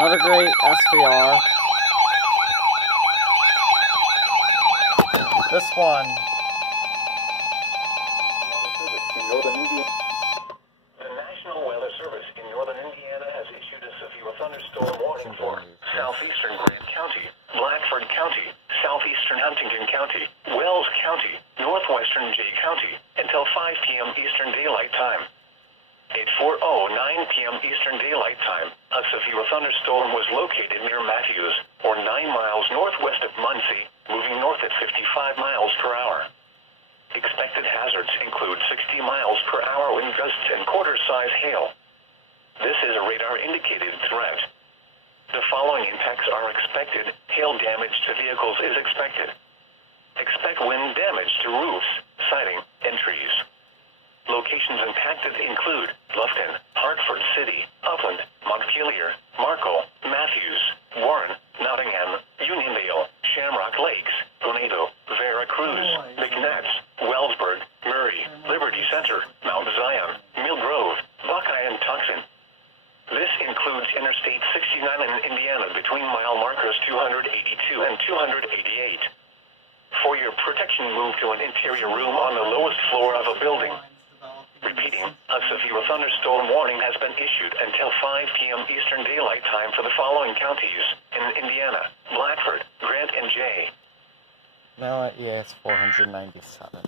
Another great SVR. This one. The National Weather Service in northern Indiana has issued a severe thunderstorm warning for southeastern Grant County, Blackford County, southeastern Huntington County, Wells County, northwestern Jay County, until 5 p.m. Eastern Daylight Time. At 4:09 p.m. Eastern Daylight Time, a severe thunderstorm was located near Matthews, or 9 miles northwest of Muncie, moving north at 55 miles per hour. Expected hazards include 60 miles per hour wind gusts and quarter-size hail. This is a radar-indicated threat. The following impacts are expected. Hail damage to vehicles is expected. Expect wind damage to roofs, siding, and trees. Locations impacted include Bluffton, Hartford City, Upland, Montpelier, Markle, Matthews, Warren, Nottingham, Uniondale, Shamrock Lakes, Onedo, Veracruz, McNetts, Wellsburg, Murray, Liberty Center, Mount Zion, Mill Grove, Buckeye, and Tucson. This includes Interstate 69 in Indiana between mile markers 282 and 288. For your protection, move to an interior room on the lowest floor of a building. Repeating, a severe thunderstorm warning has been issued until 5 p.m. Eastern Daylight Time for the following counties in Indiana: Blackford, Grant, and Jay. Now at EAS 497.